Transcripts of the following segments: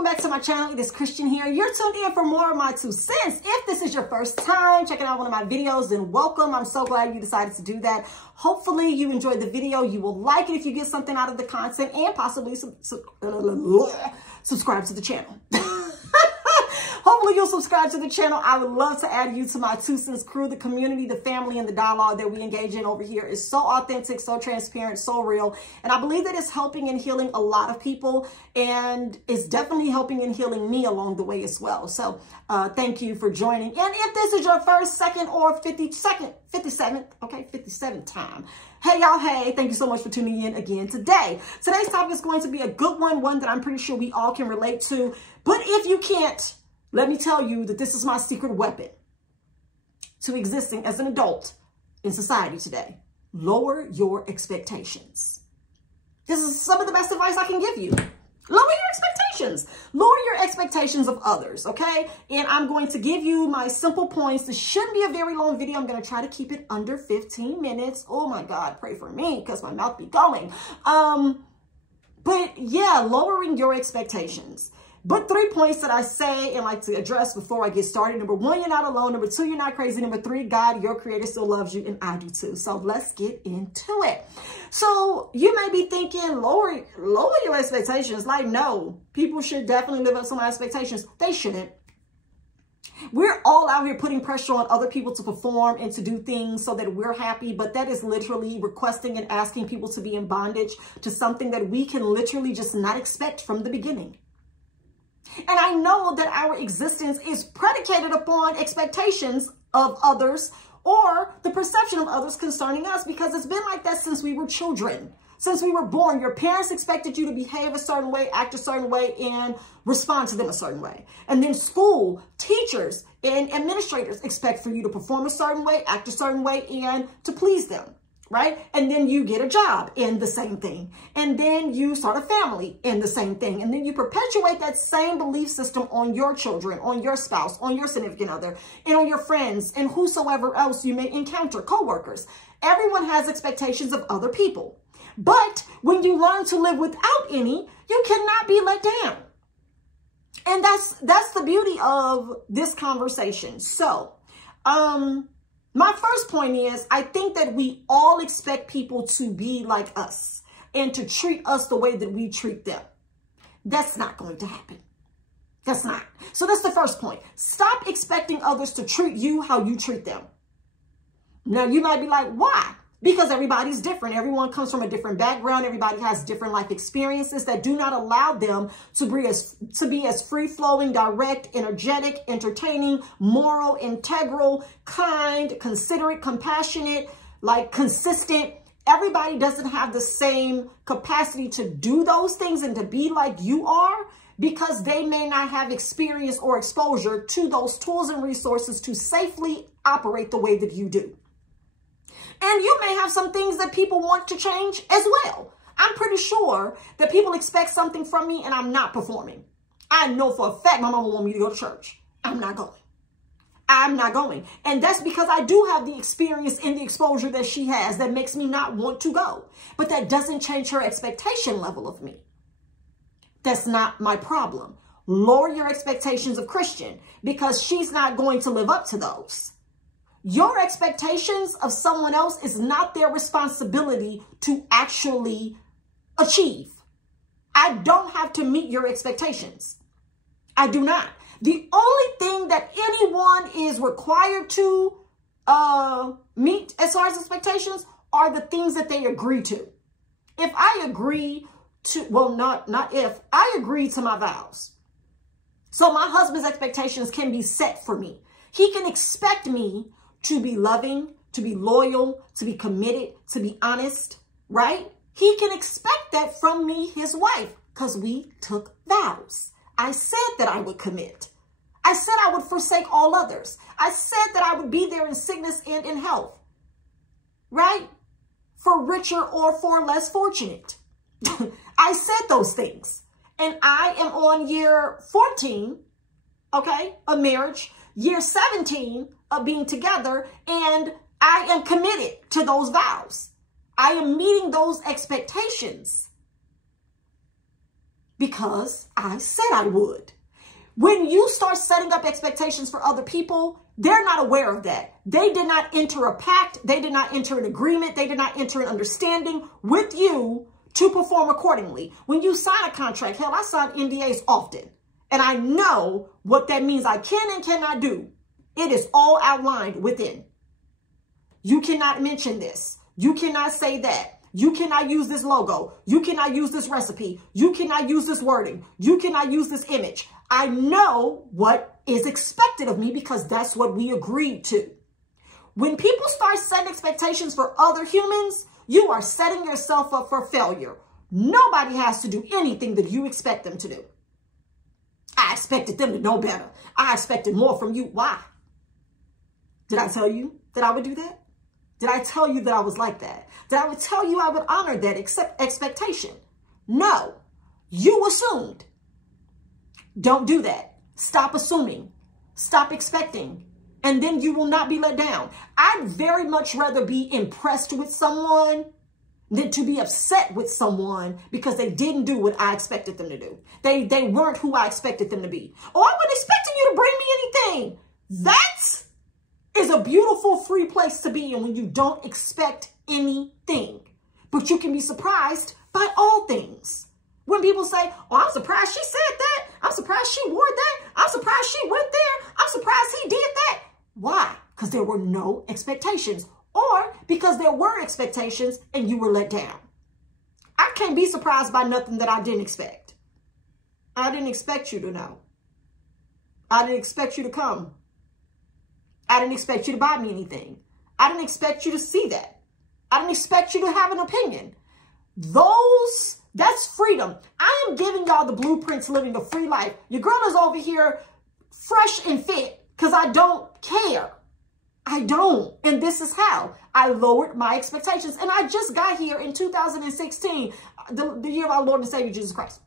welcome back to my channel. It is Christian here. You're tuned in for more of my 2 cents. If this is your first time checking out one of my videos, then welcome. I'm so glad you decided to do that. Hopefully you enjoyed the video. You will like it if you get something out of the content, and possibly subscribe to the channel. Hopefully you'll subscribe to the channel. I would love to add you to my 2 cents crew. The community, the family, and the dialogue that we engage in over here is so authentic, so transparent, so real. And I believe that it's helping and healing a lot of people, and it's definitely helping and healing me along the way as well. So thank you for joining. And if this is your first, second, or 57th time, hey y'all, hey, thank you so much for tuning in again today. Today's topic is going to be a good one that I'm pretty sure we all can relate to. But if you can't, let me tell you that this is my secret weapon to existing as an adult in society today. Lower your expectations. This is some of the best advice I can give you. Lower your expectations. Lower your expectations of others, okay? And I'm going to give you my simple points. This shouldn't be a very long video. I'm going to try to keep it under 15 minutes. Oh my God, pray for me because my mouth be going. But yeah, lowering your expectations. But 3 points that I say and like to address before I get started. Number 1, you're not alone. Number 2, you're not crazy. Number 3, God, your creator, still loves you, and I do too. So let's get into it. So you may be thinking, lower your expectations. Like, no, people should definitely live up to my expectations. They shouldn't. We're all out here putting pressure on other people to perform and to do things so that we're happy. But that is literally requesting and asking people to be in bondage to something that we can literally just not expect from the beginning. And I know that our existence is predicated upon expectations of others or the perception of others concerning us, because it's been like that since we were children. Since we were born, your parents expected you to behave a certain way, act a certain way, and respond to them a certain way. And then school, teachers, and administrators expect for you to perform a certain way, act a certain way, and to please them. Right? And then you get a job in the same thing. And then you start a family in the same thing. And then you perpetuate that same belief system on your children, on your spouse, on your significant other, and on your friends, and whosoever else you may encounter, coworkers. Everyone has expectations of other people. But when you learn to live without any, you cannot be let down. And that's the beauty of this conversation. So, my first point is, I think that we all expect people to be like us and to treat us the way that we treat them. That's not going to happen. That's not. So that's the first point. Stop expecting others to treat you how you treat them. Now, you might be like, why? Because everybody's different. Everyone comes from a different background. Everybody has different life experiences that do not allow them to be as free-flowing, direct, energetic, entertaining, moral, integral, kind, considerate, compassionate, like consistent. Everybody doesn't have the same capacity to do those things and to be like you are, because they may not have experience or exposure to those tools and resources to safely operate the way that you do. And you may have some things that people want to change as well. I'm pretty sure that people expect something from me and I'm not performing. I know for a fact my mama wants me to go to church. I'm not going. I'm not going. And that's because I do have the experience and the exposure that she has that makes me not want to go. But that doesn't change her expectation level of me. That's not my problem. Lower your expectations of Christian, because she's not going to live up to those. Your expectations of someone else is not their responsibility to actually achieve. I don't have to meet your expectations. I do not. The only thing that anyone is required to meet as far as expectations are the things that they agree to. If I agree to, well, not if, I agree to my vows. So my husband's expectations can be set for me. He can expect me to be loving, to be loyal, to be committed, to be honest, right? He can expect that from me, his wife, because we took vows. I said that I would commit. I said I would forsake all others. I said that I would be there in sickness and in health, right? For richer or for less fortunate. I said those things. And I am on year 14, okay, of marriage, year 17 of being together, and I am committed to those vows. I am meeting those expectations. because I said I would. When you start setting up expectations for other people, they're not aware of that. They did not enter a pact. They did not enter an agreement. They did not enter an understanding with you to perform accordingly. When you sign a contract, hell, I sign NDAs often, and I know what that means I can and cannot do. It is all outlined within. You cannot mention this. You cannot say that. You cannot use this logo. You cannot use this recipe. You cannot use this wording. You cannot use this image. I know what is expected of me because that's what we agreed to. When people start setting expectations for other humans, you are setting yourself up for failure. Nobody has to do anything that you expect them to do. I expected them to know better. I expected more from you. Why? Did I tell you that I would do that? Did I tell you that I was like that? Did I would tell you I would honor that expectation? No, you assumed. Don't do that. Stop assuming. Stop expecting. And then you will not be let down. I'd very much rather be impressed with someone than to be upset with someone because they didn't do what I expected them to do. They weren't who I expected them to be. Oh, I wasn't expecting you to bring me anything. That is a beautiful, free place to be in when you don't expect anything. But you can be surprised by all things. When people say, oh, I'm surprised she said that. I'm surprised she wore that. I'm surprised she went there. I'm surprised he did that. Why? Because there were no expectations, or because there were expectations and you were let down. I can't be surprised by nothing that I didn't expect. I didn't expect you to know. I didn't expect you to come. I didn't expect you to buy me anything. I didn't expect you to see that. I didn't expect you to have an opinion. That's freedom. I am giving y'all the blueprint to living a free life. Your girl is over here fresh and fit because I don't care. I don't. And this is how I lowered my expectations. And I just got here in 2016, the year of our Lord and Savior, Jesus Christ.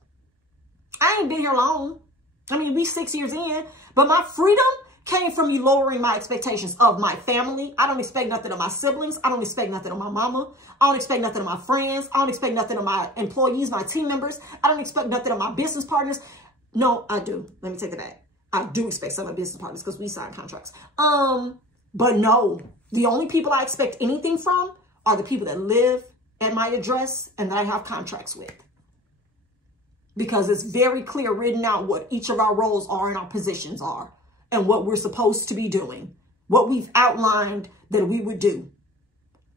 I ain't been here long. I mean, we 6 years in, but my freedom came from me lowering my expectations of my family. I don't expect nothing of my siblings. I don't expect nothing of my mama. I don't expect nothing of my friends. I don't expect nothing of my employees, my team members. I don't expect nothing of my business partners. No, I do. Let me take it back. I do expect some of my business partners because we sign contracts. But no, the only people I expect anything from are the people that live at my address and that I have contracts with. Because it's very clear written out what each of our roles are and our positions are, and what we're supposed to be doing, what we've outlined that we would do.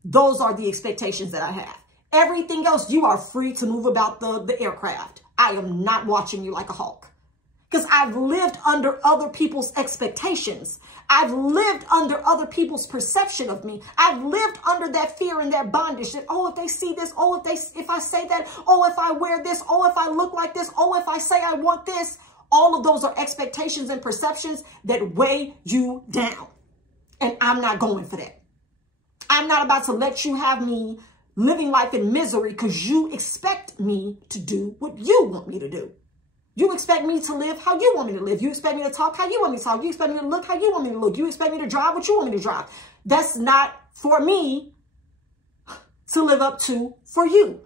Those are the expectations that I have. Everything else, you are free to move about the aircraft. I am not watching you like a hawk. Because I've lived under other people's expectations. I've lived under other people's perception of me. I've lived under that fear and that bondage that, oh, if they see this, oh, if I say that, oh, if I wear this, oh, if I look like this, oh, if I say I want this. All of those are expectations and perceptions that weigh you down. And I'm not going for that. I'm not about to let you have me living life in misery because you expect me to do what you want me to do. You expect me to live how you want me to live. You expect me to talk how you want me to talk. You expect me to look how you want me to look. You expect me to drive what you want me to drive. That's not for me to live up to for you.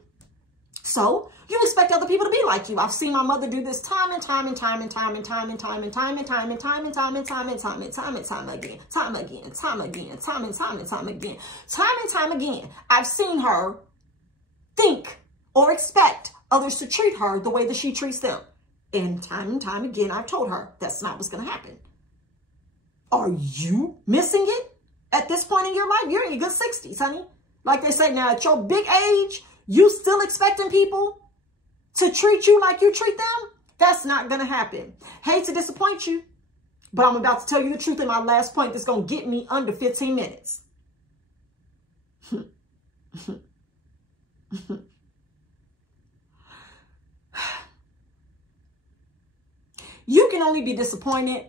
So you expect other people to be like you. I've seen my mother do this time and time and time and time and time and time and time and time and time and time and time and time and time and time again, time again, time again, time and time and time again, time and time again. I've seen her think or expect others to treat her the way that she treats them. And time again, I've told her that's not what's going to happen. Are you missing it at this point in your life? You're in your good 60s, honey. Like they say now, at your big age, you still expecting people to treat you like you treat them? That's not going to happen. Hate to disappoint you, but I'm about to tell you the truth in my last point that's going to get me under 15 minutes. You can only be disappointed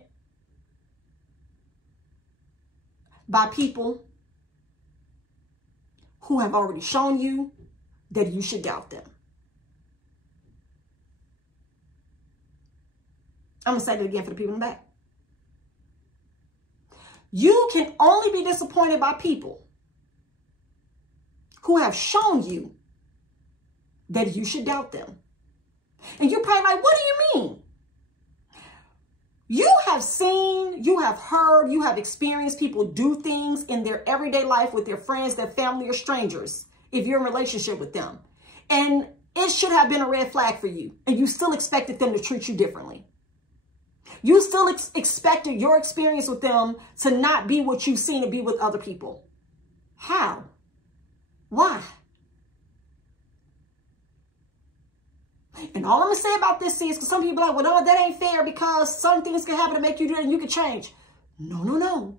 by people who have already shown you that you should doubt them. I'm going to say that again for the people in the back. You can only be disappointed by people who have shown you that you should doubt them. And you're probably like, what do you mean? You have seen, you have heard, you have experienced people do things in their everyday life with their friends, their family, or strangers, if you're in a relationship with them. And it should have been a red flag for you. And you still expected them to treat you differently. You still expected your experience with them to not be what you've seen it be with other people. How? Why? And all I'm going to say about this is, because some people are like, well, no, that ain't fair because some things can happen to make you do it and you can change. No, no, no.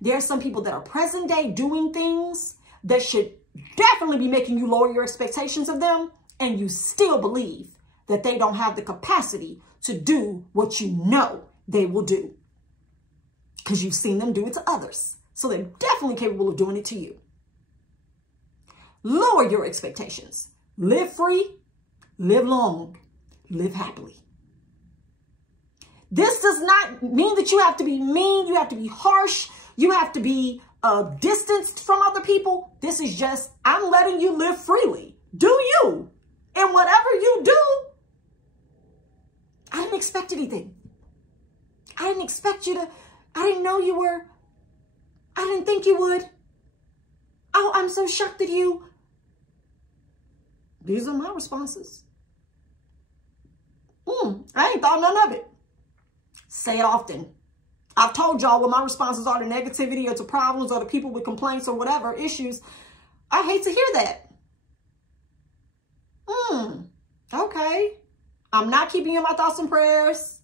There are some people that are present day doing things that should definitely be making you lower your expectations of them, and you still believe that they don't have the capacity to do what you know they will do because you've seen them do it to others. So they're definitely capable of doing it to you. Lower your expectations. Live free, live long, live happily. This does not mean that you have to be mean, you have to be harsh, you have to be distanced from other people. This is just, I'm letting you live freely. Do you. And whatever you do, I didn't expect anything. I didn't expect you to, I didn't know you were, I didn't think you would. Oh, I'm so shocked at you. These are my responses. I ain't thought none of it. Say it often. I've told y'all what my responses are to negativity or to problems or to people with complaints or whatever issues. I hate to hear that. Okay. I'm not keeping you in my thoughts and prayers,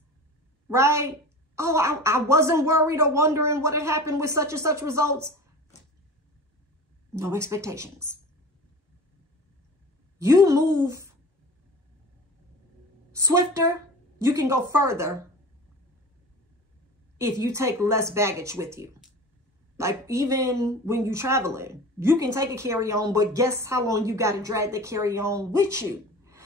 right? Oh, I wasn't worried or wondering what had happened with such and such results. No expectations. You move swifter, you can go further if you take less baggage with you. Like even when you're traveling, you can take a carry-on, but guess how long you got to drag the carry-on with you?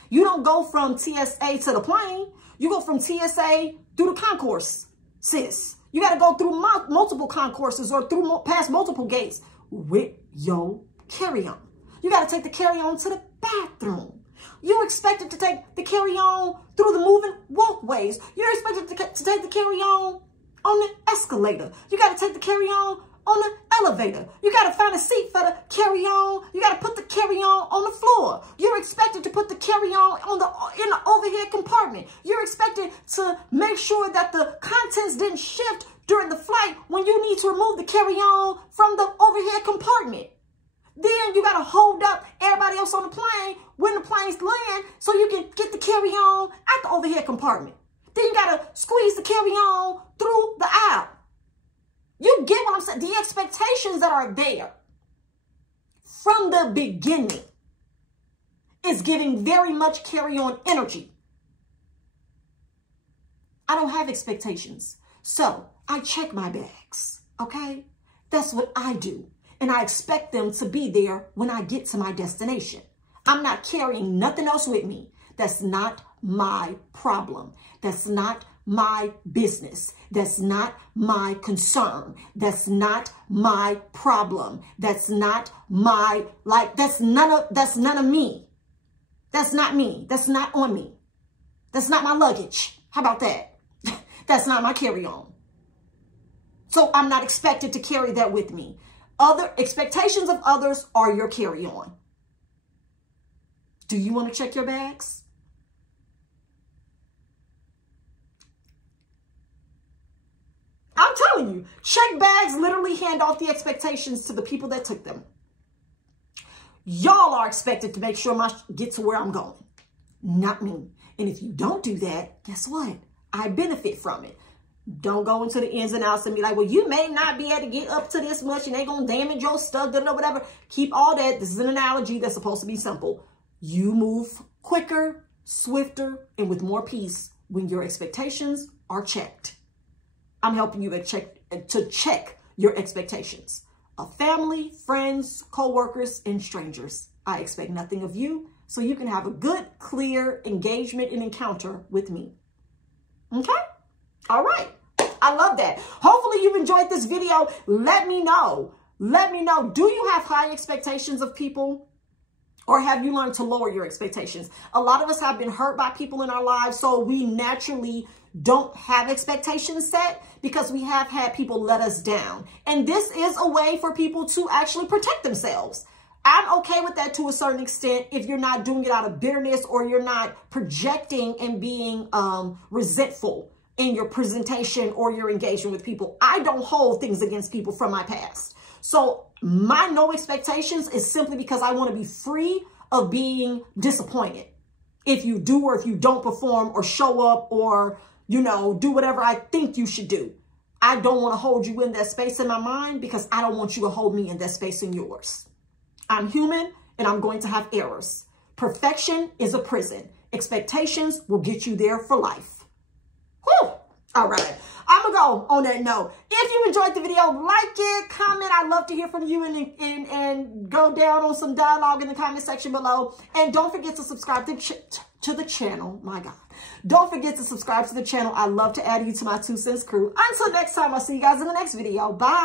You don't go from TSA to the plane. You go from TSA through the concourse, sis. You got to go through multiple concourses or through past multiple gates with your carry-on. You got to take the carry-on to the bathroom. You're expected to take the carry-on through the moving walkways. You're expected to take the carry-on on the escalator. You got to take the carry-on on the elevator. You got to find a seat for the carry-on. You got to put the carry-on on the floor. You're expected to put the carry-on in the overhead compartment. You're expected to make sure that the contents didn't shift during the flight when you need to remove the carry-on from the overhead compartment. Then you got to hold up everybody else on the plane when the planes land so you can get the carry-on at the overhead compartment. Then you got to squeeze the carry-on through the aisle. You get what I'm saying? The expectations that are there from the beginning is giving very much carry-on energy. I don't have expectations. So I check my bags, okay? That's what I do. And I expect them to be there when I get to my destination. I'm not carrying nothing else with me. That's not my problem. That's not my business. That's not my concern. That's not my problem. That's not my, that's none of me. That's not me. That's not on me. That's not my luggage. How about that? That's not my carry-on. So I'm not expected to carry that with me. Other expectations of others are your carry-on. Do you want to check your bags? I'm telling you, check bags literally hand off the expectations to the people that took them. Y'all are expected to make sure I get to where I'm going, not me. And if you don't do that, guess what? I benefit from it. Don't go into the ins and outs and be like, well, you may not be able to get up to this much and they're going to damage your stuff, whatever. Keep all that. This is an analogy that's supposed to be simple. You move quicker, swifter, and with more peace when your expectations are checked. I'm helping you to check your expectations of family, friends, co-workers, and strangers. I expect nothing of you, so you can have a good, clear engagement and encounter with me. Okay? All right. I love that. Hopefully you've enjoyed this video. Let me know. Let me know. Do you have high expectations of people? Or have you learned to lower your expectations? A lot of us have been hurt by people in our lives, so we naturally don't have expectations set because we have had people let us down. And this is a way for people to actually protect themselves. I'm okay with that to a certain extent if you're not doing it out of bitterness or you're not projecting and being resentful in your presentation or your engagement with people. I don't hold things against people from my past. So my no expectations is simply because I want to be free of being disappointed. If you do or if you don't perform or show up or, you know, do whatever I think you should do. I don't want to hold you in that space in my mind because I don't want you to hold me in that space in yours. I'm human and I'm going to have errors. Perfection is a prison. Expectations will get you there for life. Whew. All right. I'm going to go on that note. If you enjoyed the video, like it, comment. I'd love to hear from you and go down on some dialogue in the comment section below. And don't forget to subscribe to the channel. My God. Don't forget to subscribe to the channel. I love to add you to my 2 cents crew. Until next time, I'll see you guys in the next video. Bye.